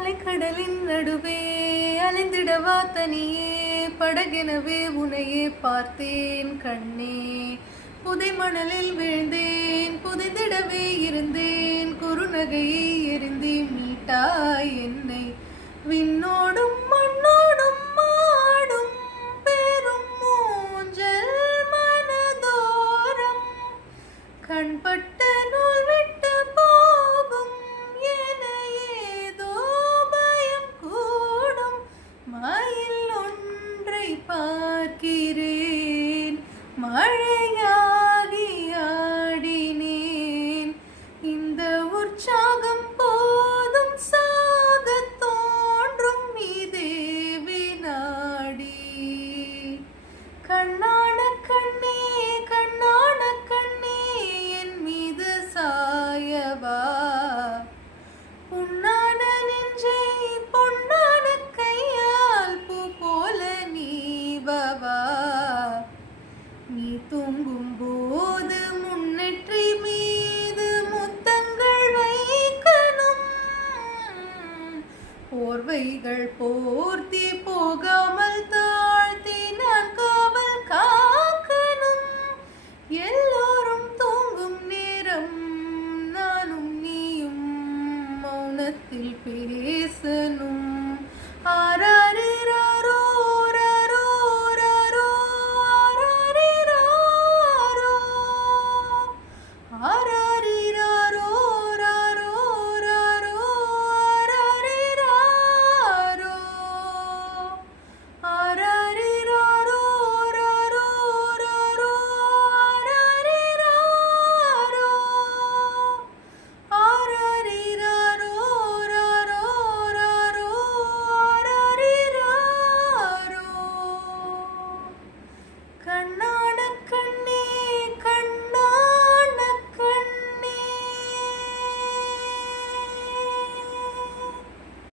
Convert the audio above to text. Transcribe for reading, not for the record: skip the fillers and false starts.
அலைக்கடலின் நடுவே அலைந்திடவா தனியே படகெனவே உனையே பார்த்தேன் கண்ணே. புதை மணலில் விழுந்தேன் புதைந்திடவே இருந்தேன் குறுநகையை எரிந்தி மீட்டாய் என்னை. விண்ணோடும் மண்ணோடும் மாடும் பெரும் மூஞ்சல் மனதோரம் கண்பட்ட நூல் விட்டு போகும் என ஏதோ பயம் கூடும். மயில் ஒன்றை பார்க்கிறேன் மழையாகி ஆடினேன். இந்த உற்சாகம் போதும் சாக தோன்றும் இதே வினாடி. கண்ணான கண்ணே கண்ணான கண்ணே என் மீது சாயவா. உன்னான நெஞ்சை பொன்னான கையால் பூ போல நீவவா. நீ தூங்கும் போது முன்னெற்றி மீது முத்தங்கள் வைக்கணும். போர்வைகள் போர்த்தி போகாமல் தாழ்த்தி நான் காவல் காக்கணும். எல்லோரும் தூங்கும் நேரம் நானும் நீயும் மௌனத்தில் பேச